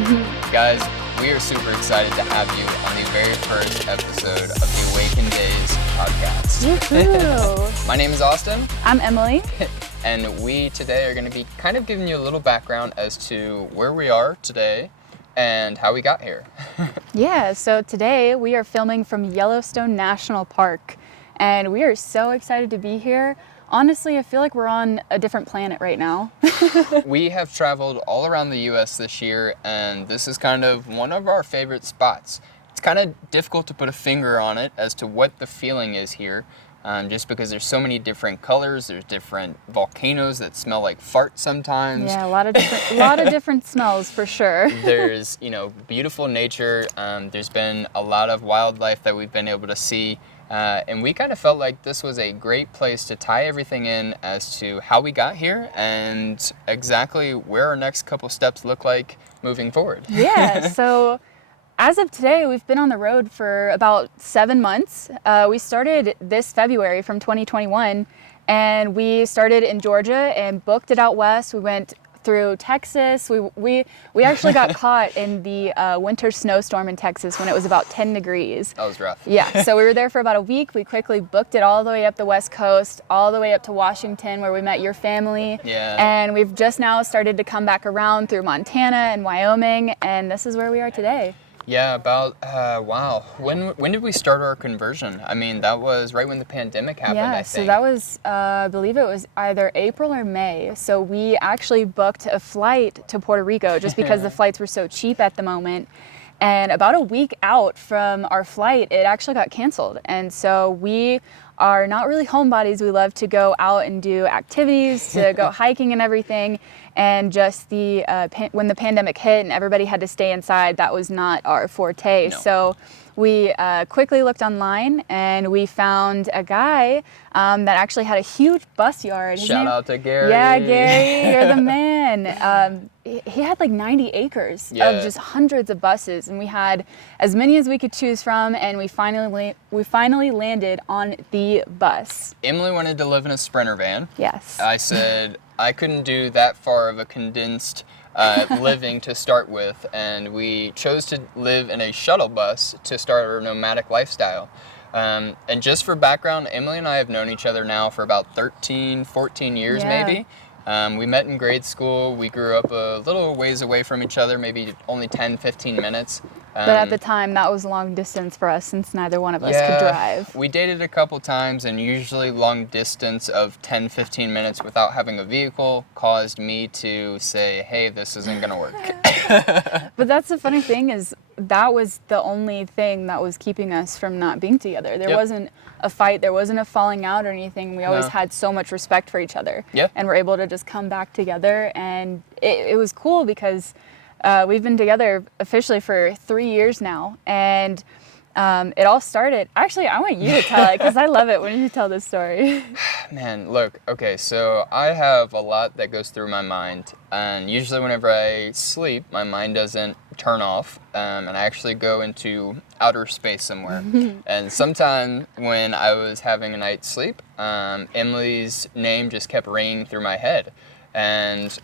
Guys, we are super excited to have you on the very first episode of the Awaken Daze Podcast. My name is Austin. I'm Emily. And we today are going to be kind of giving you a little background as to where we are today and how we got here. Yeah, so today we are filming from Yellowstone National Park, and we are so excited to be here. Honestly, I feel like we're on a different planet right now. We have traveled all around the U.S. this year, and this is kind of one of our favorite spots. It's kind of difficult to put a finger on it as to what the feeling is here, just because there's so many different colors. There's different volcanoes that smell like fart sometimes. Yeah, a lot of different smells for sure. There's, beautiful nature. There's been a lot of wildlife that we've been able to see. And we kind of felt like this was a great place to tie everything in as to how we got here and exactly where our next couple steps look like moving forward. Yeah, so as of today, we've been on the road for about 7 months. We started this February from 2021, and we started in Georgia and booked it out west. We went through Texas. We actually got caught in the winter snowstorm in Texas when it was about 10 degrees. That was rough. Yeah, so we were there for about a week. We quickly booked it all the way up the West Coast, all the way up to Washington, where we met your family. Yeah. And we've just now started to come back around through Montana and Wyoming, and this is where we are today. Yeah, wow. When did we start our conversion? I mean, that was right when the pandemic happened, I think. So that was, I believe it was either April or May. So we actually booked a flight to Puerto Rico just because the flights were so cheap at the moment. And about a week out from our flight, it actually got canceled. And so we are not really homebodies. We love to go out and do activities, to go hiking and everything. And just when the pandemic hit and everybody had to stay inside, that was not our forte. No. So we quickly looked online and we found a guy that actually had a huge bus yard. Shout out to Gary. Yeah, Gary, you're the man. He had like 90 acres of just hundreds of buses, and we had as many as we could choose from, and we finally landed on the bus. Emily wanted to live in a Sprinter van. Yes. I said I couldn't do that far of a condensed living to start with, and we chose to live in a shuttle bus to start our nomadic lifestyle. And just for background, Emily and I have known each other now for about 13, 14 years maybe. We met in grade school. We grew up a little ways away from each other, maybe only 10, 15 minutes. But at the time, that was long distance for us since neither one of us could drive. We dated a couple times, and usually long distance of 10, 15 minutes without having a vehicle caused me to say, hey, this isn't going to work. But that's the funny thing is that was the only thing that was keeping us from not being together. There wasn't a fight, there wasn't a falling out or anything. We always had so much respect for each other. And we're able to just come back together, and it was cool because we've been together officially for 3 years now, and it all started. Actually, I want you to tell it because I love it when you tell this story. Man, look, okay, so I have a lot that goes through my mind, and usually whenever I sleep, my mind doesn't turn off, and I actually go into outer space somewhere. And sometime when I was having a night's sleep, Emily's name just kept ringing through my head, and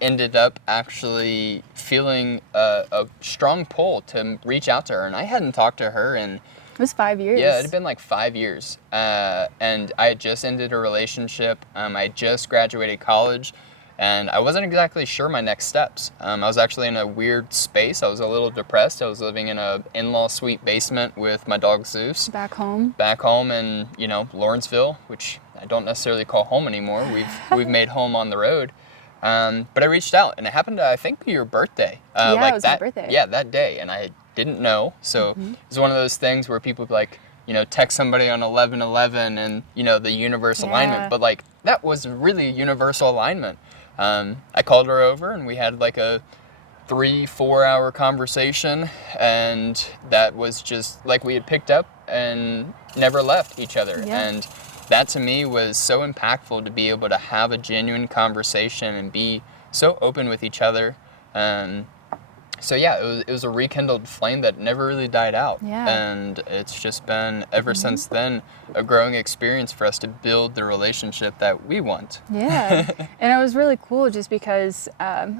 ended up actually feeling a strong pull to reach out to her. And I hadn't talked to her in... It was 5 years. Yeah, it had been like 5 years. And I had just ended a relationship. I had just graduated college. And I wasn't exactly sure my next steps. I was actually in a weird space. I was a little depressed. I was living in an in-law suite basement with my dog Zeus. Back home in, Lawrenceville, which I don't necessarily call home anymore. We've made home on the road. But I reached out, and it happened to, I think, be your birthday. It was my birthday. Yeah, that day, and I didn't know. So it was one of those things where people would like, text somebody on 11/11 and, the universe alignment. But like, that was really universal alignment. I called her over, and we had like a 3-4 hour conversation, and that was just like we had picked up and never left each other. And that to me was so impactful, to be able to have a genuine conversation and be so open with each other. So yeah, it was a rekindled flame that never really died out. Yeah. And it's just been, ever since then, a growing experience for us to build the relationship that we want. Yeah. And it was really cool just because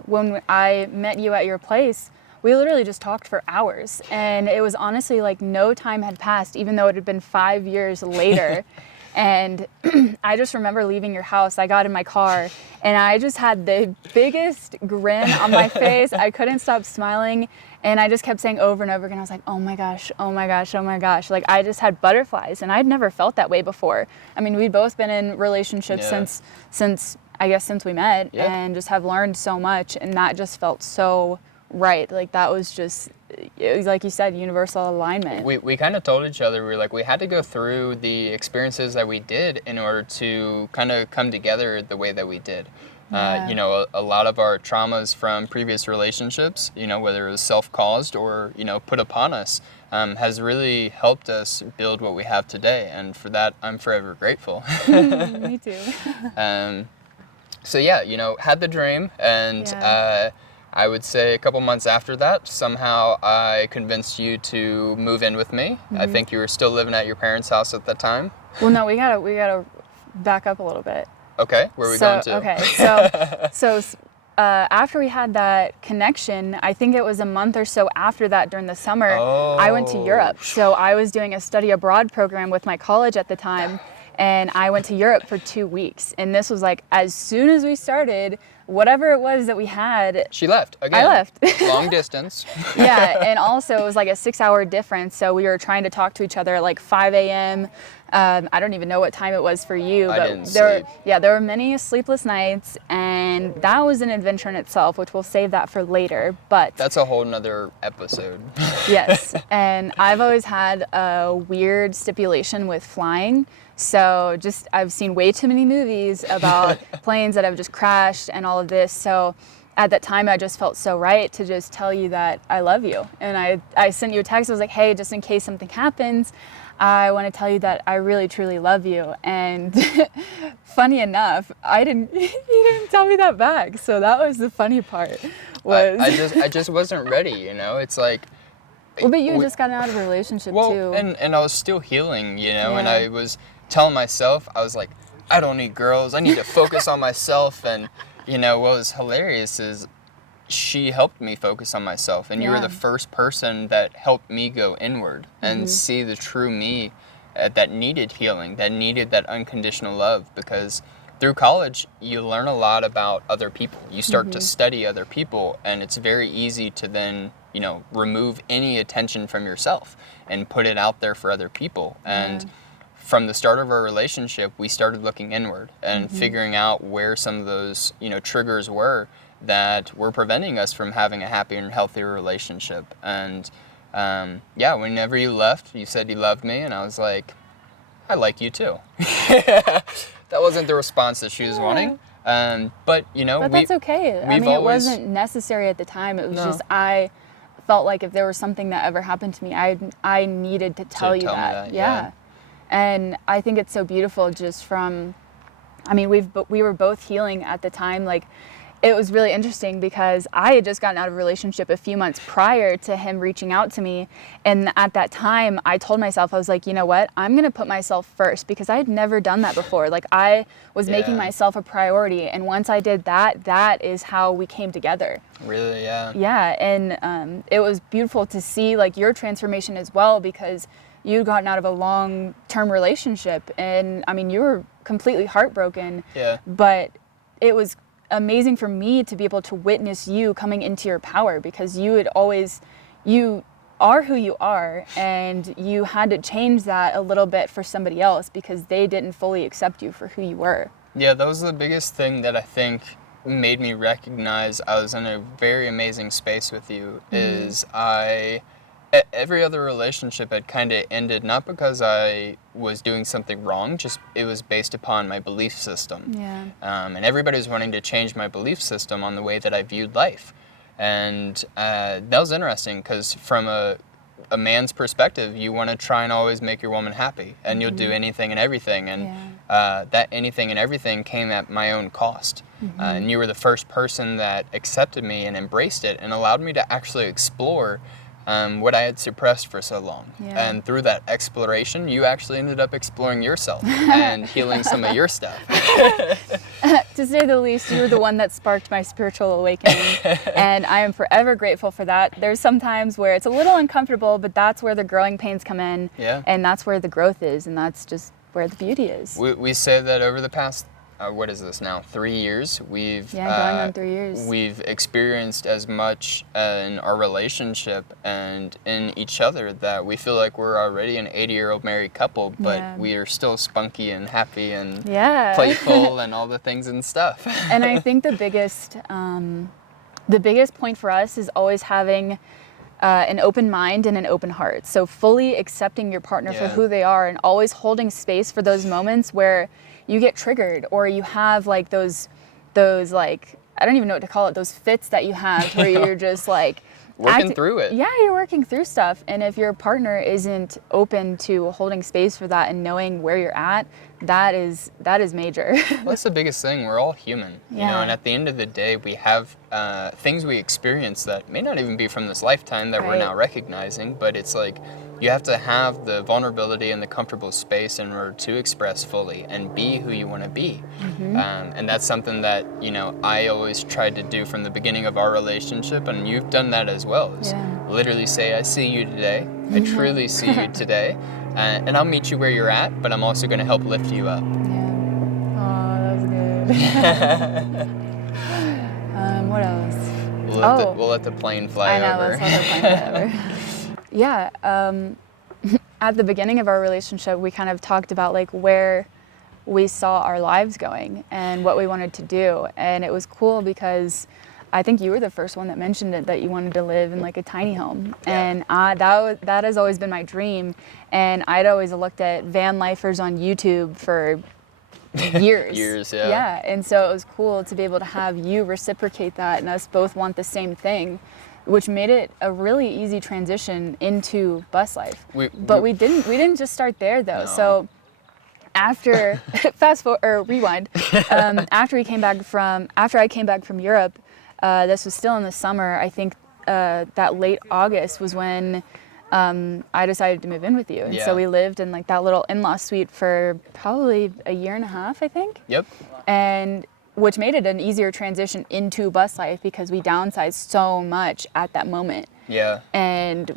when I met you at your place, we literally just talked for hours. And it was honestly like no time had passed, even though it had been 5 years later. And I just remember leaving your house. I got in my car and I just had the biggest grin on my face. I couldn't stop smiling. And I just kept saying over and over again, I was like, oh my gosh, oh my gosh, oh my gosh. Like I just had butterflies and I'd never felt that way before. I mean, we'd both been in relationships since we met and just have learned so much. And that just felt so right. Like that was just, it was like you said, universal alignment. We kind of told each other, we were like, we had to go through the experiences that we did in order to kind of come together the way that we did. Yeah. You know, a lot of our traumas from previous relationships, you know, whether it was self-caused or, you know, put upon us, has really helped us build what we have today. And for that, I'm forever grateful. Me too. So yeah, you know, had the dream, and I would say a couple months after that, somehow I convinced you to move in with me. I think you were still living at your parents' house at that time. Well, no, we gotta back up a little bit. Okay, where are we going to? Okay, so after we had that connection, I think it was a month or so after that during the summer, I went to Europe. So I was doing a study abroad program with my college at the time, and I went to Europe for 2 weeks. And this was like, as soon as we started, whatever it was that we had. She left again. I left. Long distance. Yeah, and also it was like a 6-hour difference. So we were trying to talk to each other at like 5 a.m. I don't even know what time it was for you, but there were many sleepless nights, and that was an adventure in itself, which we'll save that for later. But that's a whole nother episode. Yes, and I've always had a weird stipulation with flying. So I've seen way too many movies about planes that have just crashed and all of this. So at that time, I just felt so right to just tell you that I love you. And I sent you a text. I was like, hey, just in case something happens, I want to tell you that I really, truly love you. And funny enough, you didn't tell me that back. So that was the funny part. I just wasn't ready, you know? It's like... Well, but you had just gotten out of a relationship too. And I was still healing, you know, and I was telling myself, I was like, I don't need girls. I need to focus on myself. And, you know, what was hilarious is she helped me focus on myself. And you were the first person that helped me go inward and see the true me that needed healing, that needed that unconditional love. Because through college, you learn a lot about other people. You start to study other people, and it's very easy to then, you know, remove any attention from yourself and put it out there for other people. And from the start of our relationship, we started looking inward and figuring out where some of those, you know, triggers were that were preventing us from having a happier and healthier relationship. And whenever you left, you said you loved me, and I was like, I like you too. That wasn't the response that she was wanting. But, you know, but that's okay. I mean, it wasn't necessary at the time. It was just, I felt like if there was something that ever happened to me, I needed to tell you that. Yeah. And I think it's so beautiful just from, I mean, we were both healing at the time. Like, it was really interesting because I had just gotten out of a relationship a few months prior to him reaching out to me. And at that time, I told myself, I was like, you know what? I'm going to put myself first, because I had never done that before. Like, I was making myself a priority. And once I did that, that is how we came together. Really, yeah. Yeah. And it was beautiful to see, like, your transformation as well, because you'd gotten out of a long-term relationship. And, I mean, you were completely heartbroken. Yeah. But it was amazing for me to be able to witness you coming into your power, because you are who you are, and you had to change that a little bit for somebody else because they didn't fully accept you for who you were. Yeah, that was the biggest thing that I think made me recognize I was in a very amazing space with you. Is every other relationship had kind of ended, not because I was doing something wrong, just it was based upon my belief system. Yeah. And everybody was wanting to change my belief system on the way that I viewed life. And that was interesting, because from a a man's perspective, you want to try and always make your woman happy, and you'll do anything and everything. And that anything and everything came at my own cost. And you were the first person that accepted me and embraced it and allowed me to actually explore what I had suppressed for so long. And through that exploration, you actually ended up exploring yourself and healing some of your stuff. To say the least, you were the one that sparked my spiritual awakening, and I am forever grateful for that. There's some times where it's a little uncomfortable, but that's where the growing pains come in, and that's where the growth is, and that's just where the beauty is. We say that over the past, what is this now, 3 years, we've going on 3 years. We've experienced as much in our relationship and in each other that we feel like we're already an 80-year-old married couple, but we are still spunky and happy and playful and all the things and stuff. And I think the biggest point for us is always having an open mind and an open heart. So fully accepting your partner for who they are, and always holding space for those moments where you get triggered, or you have like those like, I don't even know what to call it, those fits that you have where you're just like working through it. Yeah, you're working through stuff. And if your partner isn't open to holding space for that and knowing where you're at, that is major. Well, that's the biggest thing. We're all human, you know, and at the end of the day, we have things we experience that may not even be from this lifetime that we're now recognizing, but it's like, you have to have the vulnerability and the comfortable space in order to express fully and be who you want to be. And that's something that, you know, I always tried to do from the beginning of our relationship, and you've done that as well. Is literally say, I see you today. I truly see you today. And I'll meet you where you're at, but I'm also going to help lift you up. Oh, that was good. What else? We'll let the plane fly over. I know, let's let the plane fly over. Yeah, at the beginning of our relationship, we kind of talked about like where we saw our lives going and what we wanted to do. And it was cool because I think you were the first one that mentioned it, that you wanted to live in like a tiny home. And that has always been my dream. And I'd always looked at van lifers on YouTube for years. Yeah, and so it was cool to be able to have you reciprocate that and us both want the same thing, which made it a really easy transition into bus life. But we didn't just start there though. No. So after rewind, after I came back from Europe, this was still in the summer. I think that late August was when I decided to move in with you. And so we lived in like that little in-law suite for probably a year and a half, I think. Yep. And which made it an easier transition into bus life because we downsized so much at that moment. Yeah. And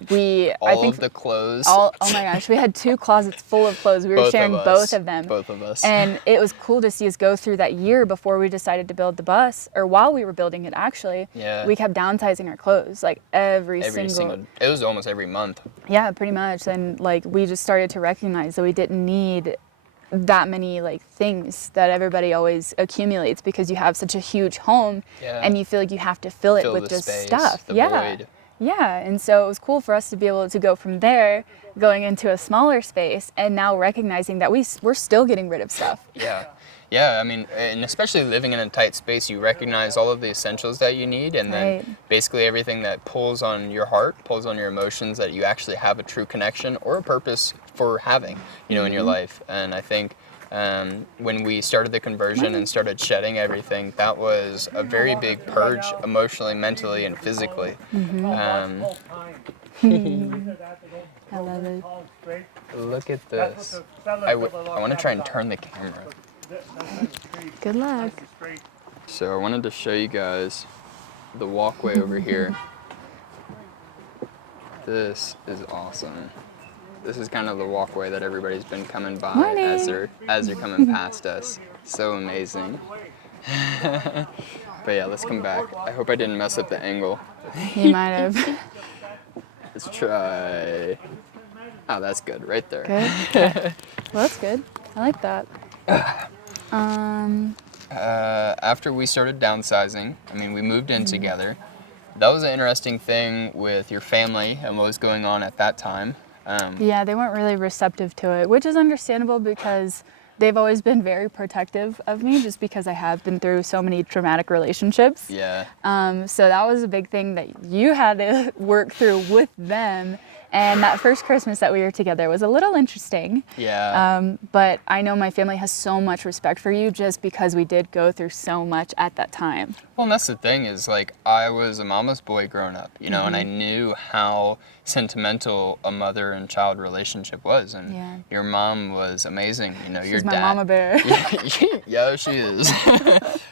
all of the clothes. Oh my gosh, we had 2 closets full of clothes. We were sharing both of them. Both of us. And it was cool to see us go through that year before we decided to build the bus, or while we were building it actually. Yeah. We kept downsizing our clothes, like every single. It was almost every month. Yeah, pretty much. And like we just started to recognize that we didn't need that many like things that everybody always accumulates because you have such a huge home and you feel like you have to fill it with just space, stuff. The void. Yeah, and so it was cool for us to be able to go from there, going into a smaller space, and now recognizing that we're still getting rid of stuff. Yeah, I mean, and especially living in a tight space, you recognize all of the essentials that you need, and then basically everything that pulls on your heart, pulls on your emotions, that you actually have a true connection or a purpose for having, you know, in your life. And I think when we started the conversion and started shedding everything, that was a very big purge emotionally, mentally, and physically. I love it. Look at this. I want to try and turn the camera. Good luck. So I wanted to show you guys the walkway over here. This is awesome. This is kind of the walkway that everybody's been coming by as they're coming past us. So amazing. But yeah, let's come back. I hope I didn't mess up the angle. You might have. Let's try. Oh, that's good right there. Good. Okay. Well, that's good. I like that. After we started downsizing, I mean, we moved in together. That was an interesting thing with your family and what was going on at that time. Yeah, they weren't really receptive to it, which is understandable because they've always been very protective of me just because I have been through so many traumatic relationships. Yeah. So that was a big thing that you had to work through with them. And that first Christmas that we were together was a little interesting. Yeah. But I know my family has so much respect for you just because we did go through so much at that time. Well, and that's the thing is, like, I was a mama's boy growing up, you know, and I knew how sentimental a mother and child relationship was. And your mom was amazing, you know, your She's my dad. mama bear. Yeah, she is.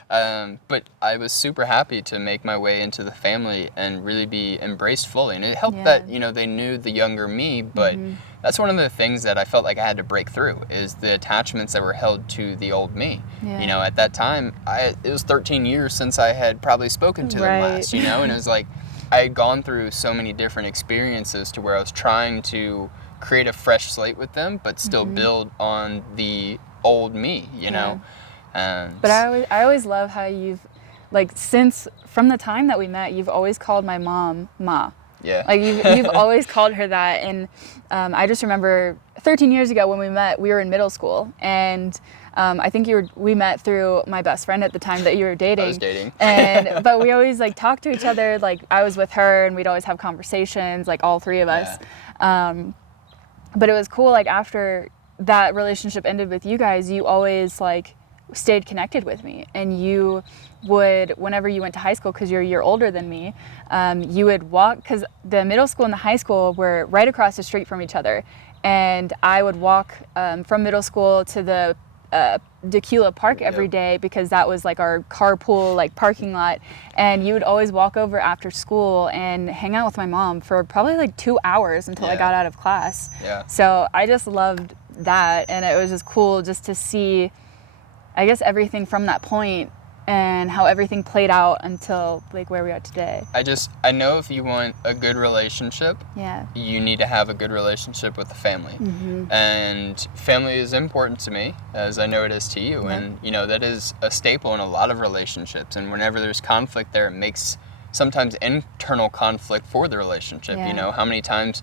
But I was super happy to make my way into the family and really be embraced fully. And it helped that, you know, they knew the younger me, but that's one of the things that I felt like I had to break through is the attachments that were held to the old me. You know, at that time, it was 13 years since I had probably spoken to them last, you know, and it was like I had gone through so many different experiences to where I was trying to create a fresh slate with them, but still build on the old me, you know. But I always love how you've, like, from the time that we met, you've always called my mom Ma. Yeah. Like, you've always called her that. And I just remember 13 years ago when we met, we were in middle school. And I think we met through my best friend at the time that you were dating. I was dating. But we always, like, talked to each other. Like, I was with her, and we'd always have conversations, like, all three of us. But it was cool, like, after that relationship ended with you guys, you always, like, stayed connected with me. And you would, whenever you went to high school, because you're a year older than me, you would walk, because the middle school and the high school were right across the street from each other. And I would walk from middle school to the Tequila Park every day, because that was like our carpool, like, parking lot. And you would always walk over after school and hang out with my mom for probably like 2 hours until I got out of class. So I just loved that, and it was just cool just to see, I guess, everything from that point and how everything played out until, like, where we are today. I know if you want a good relationship, Yeah. you need to have a good relationship with the family. And family is important to me, as I know it is to you. And, you know, that is a staple in a lot of relationships. And whenever there's conflict there, it makes sometimes internal conflict for the relationship. You know, how many times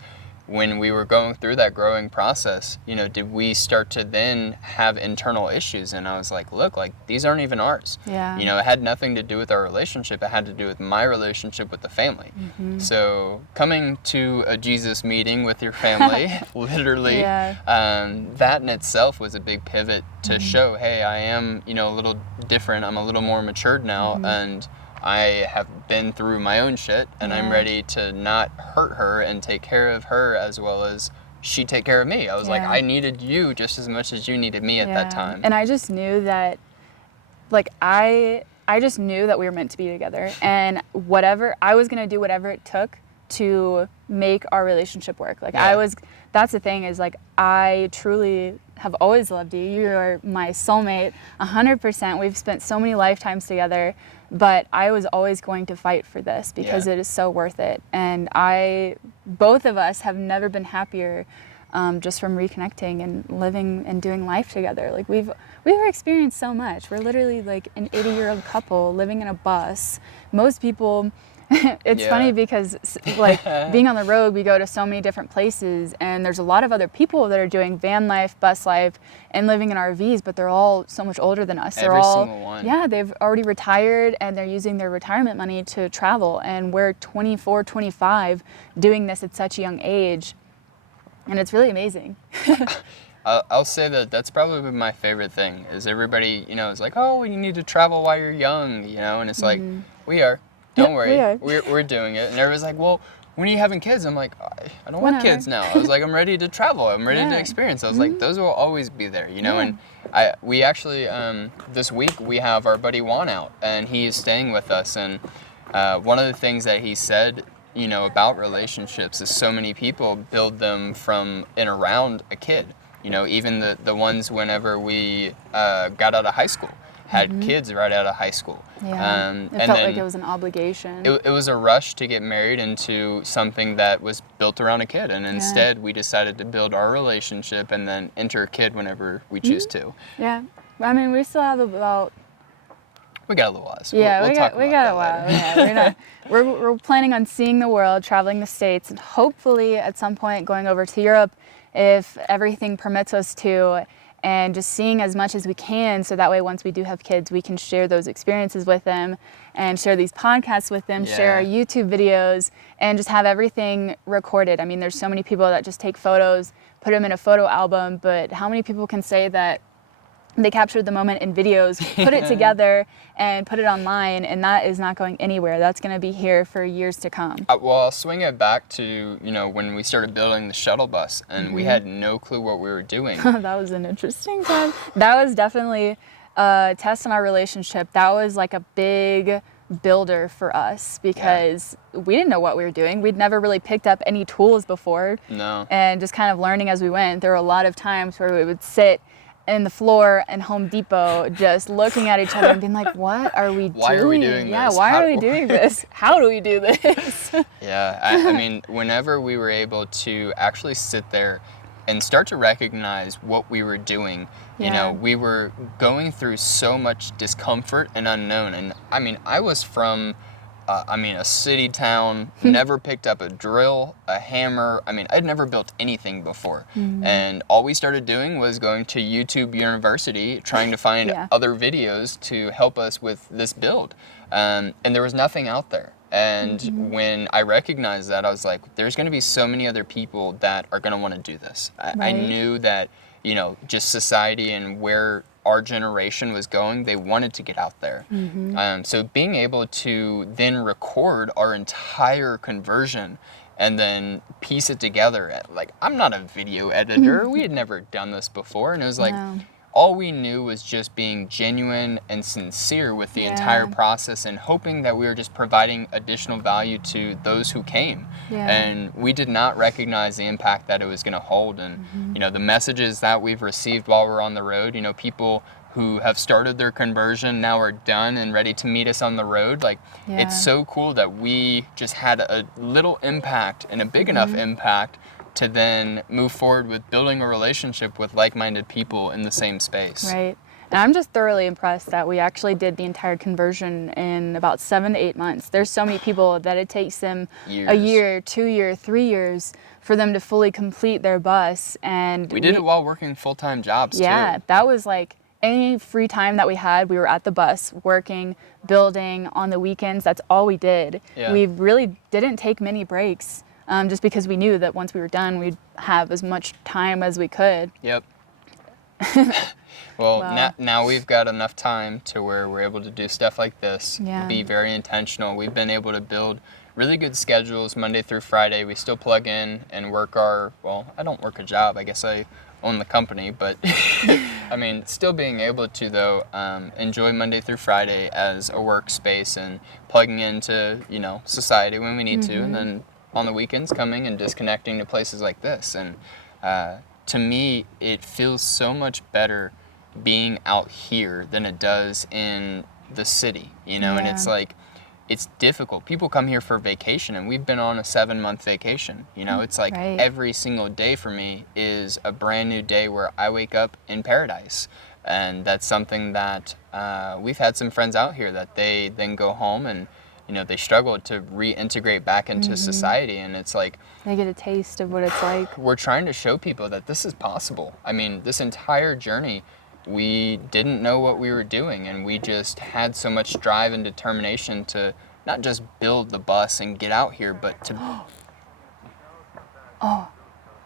when we were going through that growing process, you know, did we start to then have internal issues? And I was like, look, like, these aren't even ours. You know, it had nothing to do with our relationship. It had to do with my relationship with the family. So coming to a Jesus meeting with your family, literally, that in itself was a big pivot to show, hey, I am, you know, a little different. I'm a little more matured now. And I have been through my own shit, and I'm ready to not hurt her and take care of her as well as she take care of me. I was like, I needed you just as much as you needed me at that time. And I just knew that, like, I just knew that we were meant to be together, and I was going to do whatever it took to make our relationship work. Like, that's the thing is, like, I truly have always loved you. You are my soulmate, 100%. We've spent so many lifetimes together, but I was always going to fight for this because it is so worth it. And both of us have never been happier just from reconnecting and living and doing life together. Like, we've experienced so much. We're literally like an 80-year-old couple living in a bus. Most people, it's funny because, like, being on the road, we go to so many different places, and there's a lot of other people that are doing van life, bus life, and living in RVs, but they're all so much older than us. Every single one. Yeah, they've already retired, and they're using their retirement money to travel, and we're 24, 25 doing this at such a young age, and it's really amazing. I'll say that that's probably been my favorite thing, is everybody, you know, is like, oh, you need to travel while you're young, you know, and it's like, we are. Don't worry, we're doing it. And everybody's like, well, when are you having kids? I'm like, I don't want kids now. I was like, I'm ready to travel. I'm ready to experience. I was like, those will always be there, you know. And we actually, this week, we have our buddy Juan out, and he is staying with us. And one of the things that he said, you know, about relationships is so many people build them from and around a kid. You know, even the ones whenever we got out of high school. Had kids right out of high school. It felt like it was an obligation. It was a rush to get married into something that was built around a kid. And instead, we decided to build our relationship and then enter a kid whenever we choose to. Yeah. I mean, we still have about... We got a little while. So yeah, we'll talk about we got a while. Yeah, we're planning on seeing the world, traveling the States, and hopefully at some point going over to Europe if everything permits us to. and just seeing as much as we can, so that way once we do have kids, we can share those experiences with them and share these podcasts with them, share our YouTube videos, and just have everything recorded. I mean, there's so many people that just take photos, put them in a photo album, but how many people can say that they captured the moment in videos, put it together, and put it online, and that is not going anywhere. That's going to be here for years to come. Well, I'll swing it back to, when we started building the shuttle bus, and we had no clue what we were doing. That was an interesting time. That was definitely a test in our relationship. That was like a big builder for us, because we didn't know what we were doing. We'd never really picked up any tools before. No. And just kind of learning as we went. There were a lot of times where we would sit in the floor in Home Depot just looking at each other and being like, what are we doing? Why are we doing this? Yeah, why are we doing this? How do we do this? Yeah, I mean, whenever we were able to actually sit there and start to recognize what we were doing, we were going through so much discomfort and unknown. And I mean, I was from a city town, never picked up a drill, a hammer. I mean, I'd never built anything before. And all we started doing was going to YouTube University, trying to find other videos to help us with this build. And there was nothing out there. And when I recognized that, I was like, there's going to be so many other people that are going to want to do this. I knew that, just society and where our generation was going, they wanted to get out there. So being able to then record our entire conversion and then piece it together, like, I'm not a video editor. We had never done this before. And it was like, all we knew was just being genuine and sincere with the entire process, and hoping that we were just providing additional value to those who came. And we did not recognize the impact that it was going to hold. And, the messages that we've received while we're on the road, people who have started their conversion now are done and ready to meet us on the road. Like, it's so cool that we just had a little impact and a big enough impact to then move forward with building a relationship with like-minded people in the same space. Right. And I'm just thoroughly impressed that we actually did the entire conversion in about 7 to 8 months. There's so many people that it takes them a year, 2 years, 3 years for them to fully complete their bus. And we did it while working full-time jobs too. Yeah, that was like any free time that we had, we were at the bus working, building on the weekends. That's all we did. We really didn't take many breaks. Just because we knew that once we were done, we'd have as much time as we could. Yep. Well, now we've got enough time to where we're able to do stuff like this, be very intentional. We've been able to build really good schedules Monday through Friday. We still plug in and work I don't work a job. I guess I own the company, but I mean, still being able to, though, enjoy Monday through Friday as a workspace and plugging into, society when we need to, and then on the weekends coming and disconnecting to places like this. And to me, it feels so much better being out here than it does in the city, and it's like, it's difficult. People come here for vacation, and we've been on a 7-month vacation. It's like every single day for me is a brand new day where I wake up in paradise. And that's something that we've had some friends out here that they then go home and they struggle to reintegrate back into society, and it's like they get a taste of what it's like. We're trying to show people that this is possible. I mean, this entire journey, we didn't know what we were doing, and we just had so much drive and determination to not just build the bus and get out here, but to... Oh,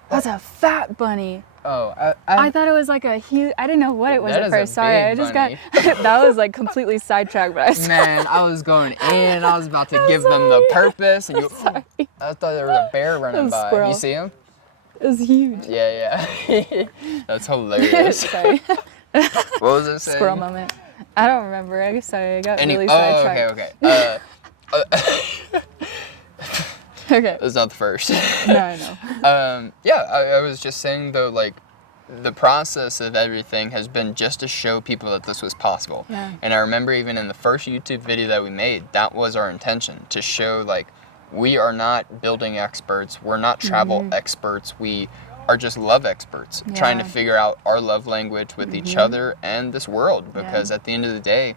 that's a fat bunny. Oh, I thought it was like a huge, I didn't know what it was at first. Sorry, I just bunny. got, that was like completely sidetracked, but Man, I was going in, I was about to give them the purpose, and I thought there was a bear running by. Squirrel. You see him? It was huge. Yeah. That's hilarious. Sorry. What was it saying? Squirrel moment. I don't remember. I'm sorry, I got really sidetracked. Okay. Okay. That's not the first. No, I know. I was just saying, though, like, the process of everything has been just to show people that this was possible. Yeah. And I remember even in the first YouTube video that we made, that was our intention, to show, like, we are not building experts, we're not travel experts, we are just love experts, trying to figure out our love language with each other and this world, because at the end of the day,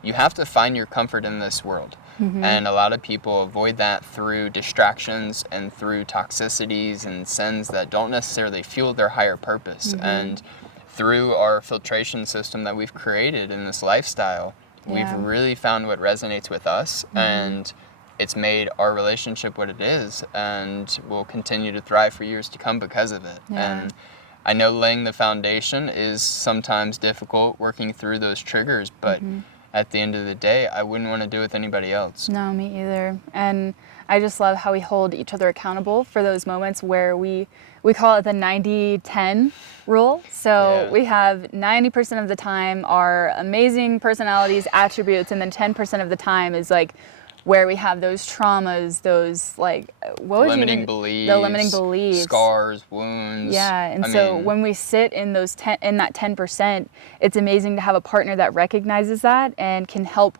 you have to find your comfort in this world. And a lot of people avoid that through distractions and through toxicities and sins that don't necessarily fuel their higher purpose. And through our filtration system that we've created in this lifestyle, we've really found what resonates with us, and it's made our relationship what it is, and will continue to thrive for years to come because of it. And I know laying the foundation is sometimes difficult, working through those triggers, but at the end of the day, I wouldn't want to do it with anybody else. No, me either. And I just love how we hold each other accountable for those moments where we call it the 90-10 rule. So we have 90% of the time our amazing personalities, attributes, and then 10% of the time is like where we have those traumas, those like, limiting beliefs, scars, wounds. Yeah, and so when we sit in those in that 10%, it's amazing to have a partner that recognizes that and can help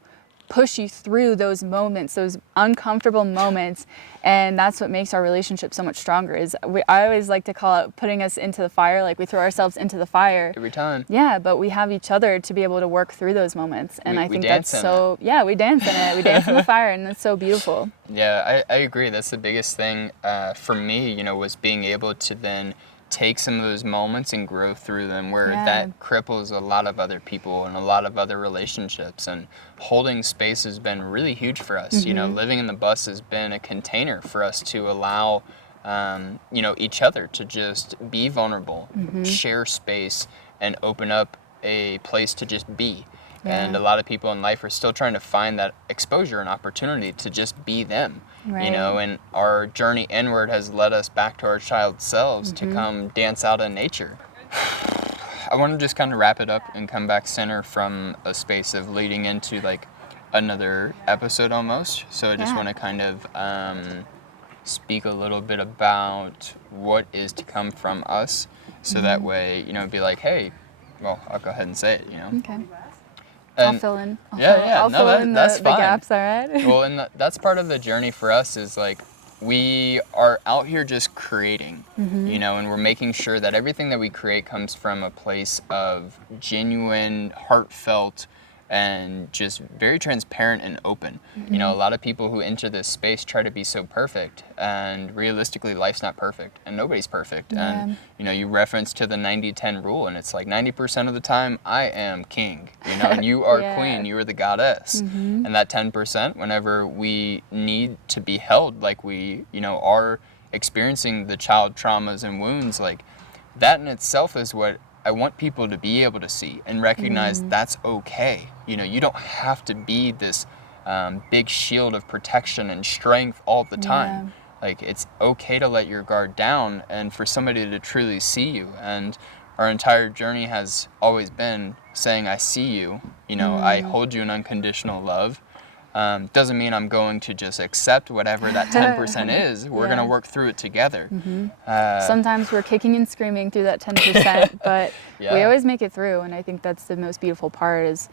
push you through those moments, those uncomfortable moments, and that's what makes our relationship so much stronger. I always like to call it putting us into the fire, like we throw ourselves into the fire every time. Yeah, but we have each other to be able to work through those moments, and I think that's so. Yeah, we dance in it. We dance in the fire, and that's so beautiful. Yeah, I agree. That's the biggest thing for me. Was being able to then take some of those moments and grow through them, where that cripples a lot of other people and a lot of other relationships, and holding space has been really huge for us. Living in the bus has been a container for us to allow each other to just be vulnerable, share space, and open up a place to just be. And a lot of people in life are still trying to find that exposure and opportunity to just be them, and our journey inward has led us back to our child selves to come dance out in nature. I want to just kind of wrap it up and come back center from a space of leading into like another episode almost. So I just want to kind of speak a little bit about what is to come from us. So that way, be like, hey, well, I'll go ahead and say it, Okay. And I'll fill in. I'll fill in that's the fine. gaps, all right? Well, and that's part of the journey for us is like we are out here just creating, and we're making sure that everything that we create comes from a place of genuine, heartfelt, and just very transparent and open. A lot of people who enter this space try to be so perfect, and realistically life's not perfect and nobody's perfect. And you reference to the 90-10 rule, and it's like 90% of the time I am king, and you are queen, you are the goddess. And that 10%, whenever we need to be held like we are experiencing the child traumas and wounds, like that in itself is what I want people to be able to see and recognize that's okay. You don't have to be this big shield of protection and strength all the time. Like, it's okay to let your guard down and for somebody to truly see you. And our entire journey has always been saying, I see you, I hold you in unconditional love. Doesn't mean I'm going to just accept whatever that 10% is. We're going to work through it together. Sometimes we're kicking and screaming through that 10%, but we always make it through. And I think that's the most beautiful part is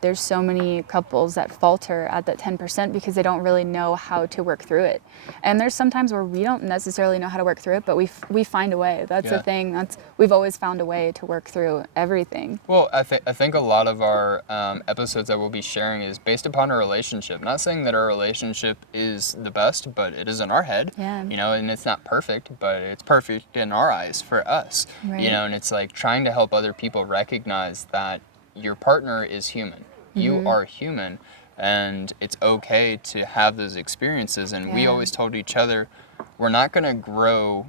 there's so many couples that falter at that 10% because they don't really know how to work through it. And there's sometimes where we don't necessarily know how to work through it, but we find a way. That's the thing. We've always found a way to work through everything. Well, I think a lot of our episodes that we'll be sharing is based upon our relationship. Not saying that our relationship is the best, but it is in our head. And it's not perfect, but it's perfect in our eyes for us. And it's like trying to help other people recognize that your partner is human. You are human, and it's okay to have those experiences. And we always told each other, we're not going to grow,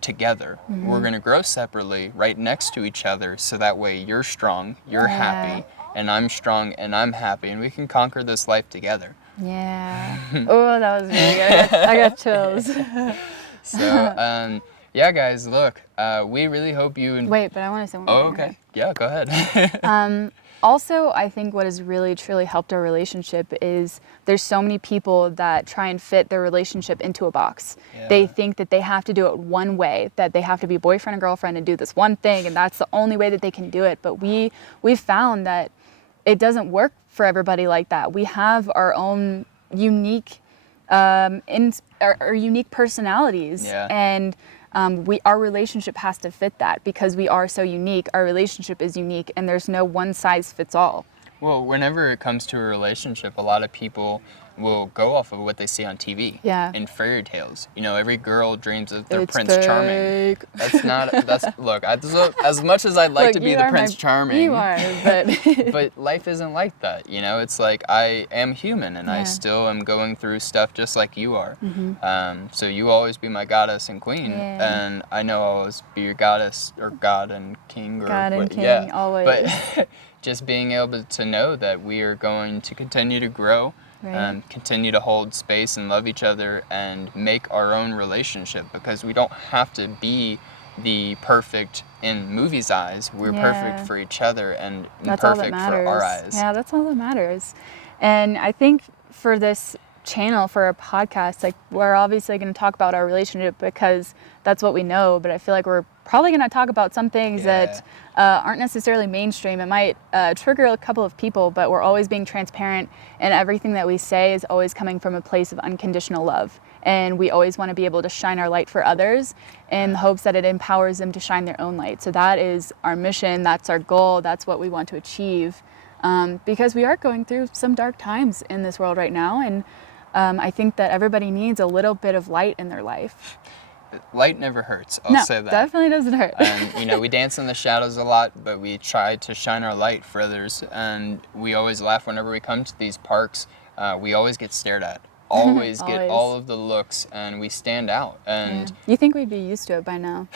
together. We're going to grow separately right next to each other, so that way you're strong, you're happy, and I'm strong and I'm happy, and we can conquer this life together. Oh, that was really good. I got chills. So, yeah, guys, look, we really hope you... Wait, but I want to say one more. Oh, okay. Yeah, go ahead. Also, I think what has really, truly helped our relationship is there's so many people that try and fit their relationship into a box. They think that they have to do it one way, that they have to be boyfriend and girlfriend and do this one thing, and that's the only way that they can do it. But we found that it doesn't work for everybody like that. We have our own unique, our unique personalities, and our relationship has to fit that because we are so unique. Our relationship is unique, and there's no one size fits all. Well, whenever it comes to a relationship, a lot of people will go off of what they see on TV. Yeah. In fairy tales. You know, every girl dreams of their It's Prince Charming. fake. Look, as much as I'd like Look, to be you the are Prince Charming. You are, but But life isn't like that, you know? It's like I am human and I Yeah. still am going through stuff just like you are. Mm-hmm. So you always be my goddess and queen, Yeah. and I know I'll always be your goddess or god and king or God and what- king, yeah. always. But just being able to know that we are going to continue to grow, Right. continue to hold space and love each other and make our own relationship, because we don't have to be the perfect in movies' eyes. We're Yeah. perfect for each other and That's all that perfect for matters. our eyes. Yeah, that's all that matters. And I think for this channel, for our podcast, like we're obviously going to talk about our relationship because that's what we know, but I feel like we're probably going to talk about some things that aren't necessarily mainstream. It might trigger a couple of people, but we're always being transparent, and everything that we say is always coming from a place of unconditional love. And we always want to be able to shine our light for others in the hopes that it empowers them to shine their own light. So that is our mission, that's our goal, that's what we want to achieve. Because we are going through some dark times in this world right now, and I think that everybody needs a little bit of light in their life. Light never hurts, I'll say that. Definitely doesn't hurt. And, you know, we dance in the shadows a lot, but we try to shine our light for others. And we always laugh whenever we come to these parks. We always get stared at. Always get Always. all of the looks, and we stand out. And You think we'd be used to it by now?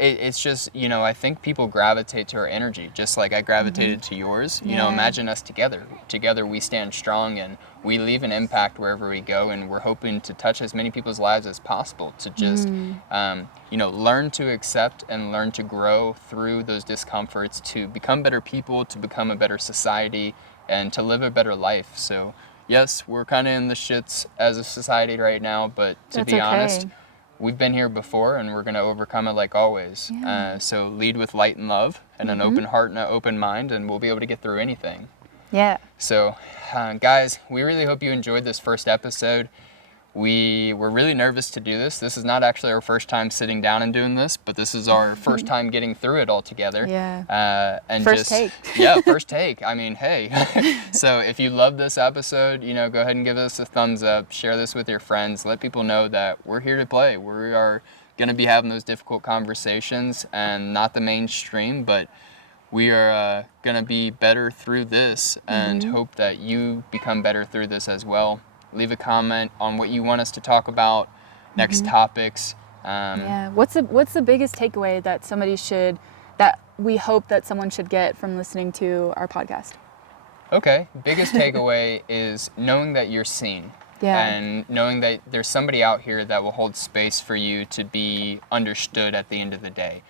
it's just, you know, I think people gravitate to our energy, just like I gravitated to yours. You know, Yeah. imagine us together. Together we stand strong, and we leave an impact wherever we go, and we're hoping to touch as many people's lives as possible to just, you know, learn to accept and learn to grow through those discomforts, to become better people, to become a better society, and to live a better life. So yes, we're kind of in the shits as a society right now, but to That's be honest, okay. we've been here before, and we're going to overcome it like always. Yeah. So lead with light and love and an open heart and an open mind, and we'll be able to get through anything. Yeah. So, guys, we really hope you enjoyed this first episode. We were really nervous to do this. This is not actually our first time sitting down and doing this, but this is our first time getting through it all together. Yeah. And First take. Yeah, first take. I mean, hey. So if you love this episode, you know, go ahead and give us a thumbs up. Share this with your friends. Let people know that we're here to play. We are going to be having those difficult conversations, and not the mainstream, but we are going to be better through this, and hope that you become better through this as well. Leave a comment on what you want us to talk about, next topics. Yeah. What's the biggest takeaway that we hope that someone should get from listening to our podcast? Okay, biggest takeaway is knowing that you're seen. Yeah. And knowing that there's somebody out here that will hold space for you to be understood at the end of the day.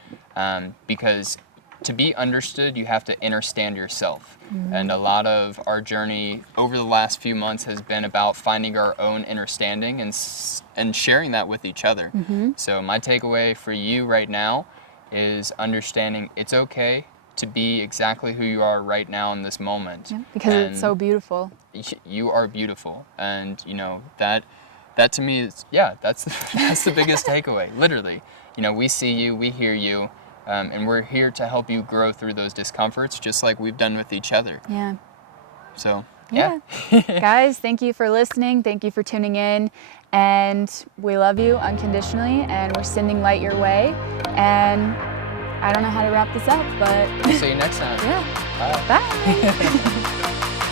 Because to be understood, you have to understand yourself. And a lot of our journey over the last few months has been about finding our own understanding and sharing that with each other. So my takeaway for you right now is understanding it's okay to be exactly who you are right now in this moment. Yeah, because it's so beautiful. You are beautiful, and you know that to me is that's the biggest takeaway. Literally, you know, we see you, we hear you. And we're here to help you grow through those discomforts, just like we've done with each other. Yeah. So, Yeah. Guys, thank you for listening. Thank you for tuning in. And we love you unconditionally, and we're sending light your way. And I don't know how to wrap this up, but I'll see you next time. yeah. Bye. Bye.